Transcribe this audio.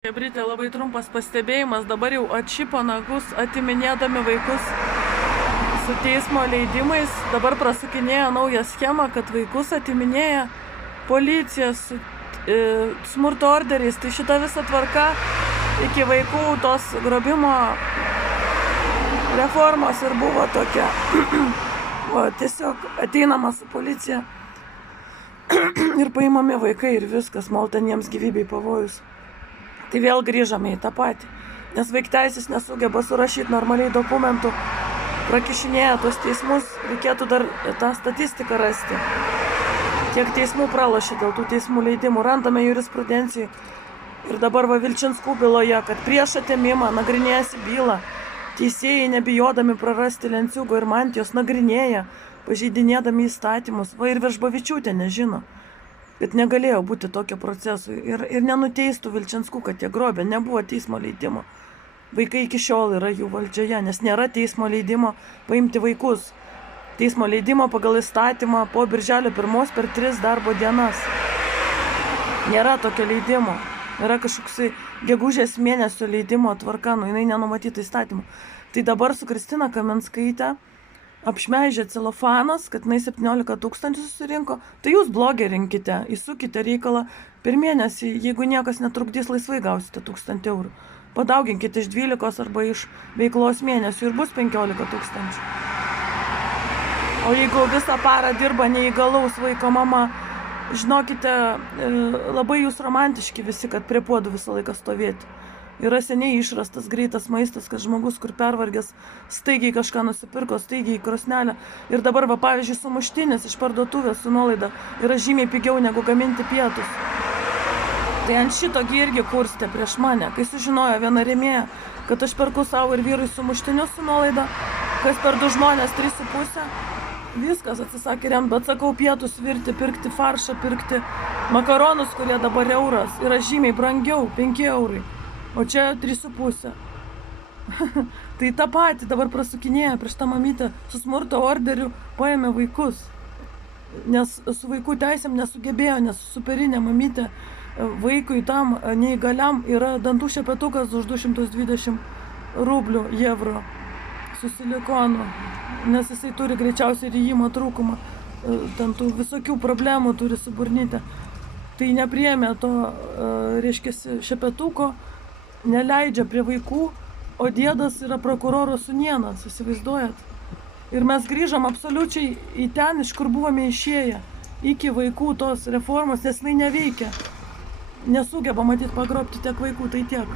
Chebrytė, labai trumpas pastebėjimas, dabar jau atšipo nagus, atiminėdami vaikus su teismo leidimais, dabar prasukinėja naują schemą, kad vaikus atiminėja policija su smurto orderiais. Tai šita visa tvarka iki vaikų tos grobimo reformos ir buvo tokia. O tiesiog ateinama su policija ir paimami vaikai ir viskas, maltan jiems gyvybei pavojus. Tai vėl grįžame į tą patį, nes vaikteisės nesugeba surašyti normaliai dokumentų, prakišinėja tos teismus, reikėtų dar tą statistiką rasti. Kiek teismų pralošė dėl tų teismų leidimų, randame jurisprudencijai. Ir dabar va Vilčinskų byloje, kad prieš atėmimą nagrinėjasi bylą, teisėjai nebijodami prarasti lenciūgo ir mantijos nagrinėja, pažeidinėdami įstatymus. Va ir Veržbavičiūtė nežino, kad negalėjo būti tokio proceso ir nenuteistų Vilčinskų, kad jie grobė, nebuvo teismo leidimo. Vaikai iki šiol yra jų valdžioje, nes nėra teismo leidimo paimti vaikus. Teismo leidimo pagal įstatymą po birželio 1 per 3 darbo dienas. Nėra tokio leidimo. Yra kažkoksai gegužės mėnesio leidimo tvarka, jinai nenumatyta įstatymu. Tai dabar su Kristina Kaminskaite apšmeižė celofanas, kad jinai 17 000 susirinko, tai jūs blogerinkite, įsukite reikalą per mėnesį, jeigu niekas netrukdys, laisvai gausite 1000 eurų. Padauginkite iš 12 arba iš veiklos mėnesių ir bus 15 000. O jeigu visą parą dirba neįgalaus vaiko mama, žinokite, labai jūs romantiški visi, kad prie puodų visą laiką stovėti. Yra seniai išrastas greitas maistas, kad žmogus, kur pervargęs, staigiai kažką nusipirko, staigiai į krosnelę. Ir dabar, va, pavyzdžiui, sumuštinis iš parduotuvės su nuolaida yra žymiai pigiau negu gaminti pietus. Tai ant šito irgi kurstė prieš mane, kai sužinojo viena rėmėja, kad aš perku savo ir vyrui sumuštinius su nuolaida, kas per 2 žmonės 3,5. Viskas atsisakė remt, bet sakau, pietus virti, pirkti faršą, pirkti makaronus, kurie dabar euras, yra žymiai brangiau, 5 eurai. O čia 3,5. Tai tą patį dabar prasukinėja prieš tą mamytę su smurto orderiu, paėmė vaikus. Nes su vaikų teisėm nesugebėjo, nes superinė mamytė vaikui tam neįgaliam yra dantų šepetukas už 220 rublių, euro su silikonu, nes jisai turi greičiausiai rijimo trūkumą, ten tų visokių problemų turi su burnyte. Tai nepriėmė to, reiškiasi, šepetuko, neleidžia prie vaikų, o dėdas yra prokuroro sūnėnas, įsivaizduojat. Ir mes grįžom absoliučiai į ten, iš kur buvome išėję, iki vaikų tos reformos, nes jinai neveikia. Nesugeba, matyt, pagrobti tiek vaikų, tai tiek.